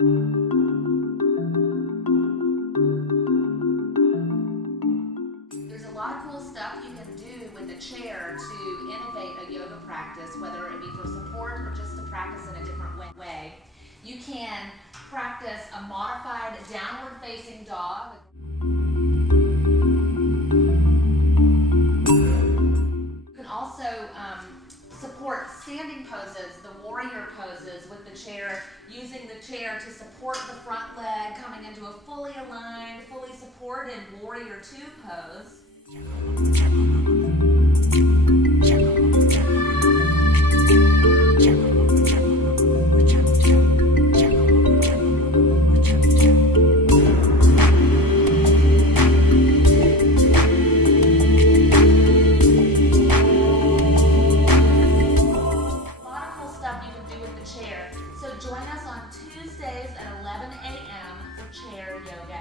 There's a lot of cool stuff you can do with the chair to innovate a yoga practice, whether it be for support or just to practice in a different way. You can practice a modified downward facing dog. You can also support standing poses, the warrior poses with the chair, using the chair to support the front leg, coming into a fully aligned, fully supported warrior two pose. So join us on Tuesdays at 11 a.m. for chair yoga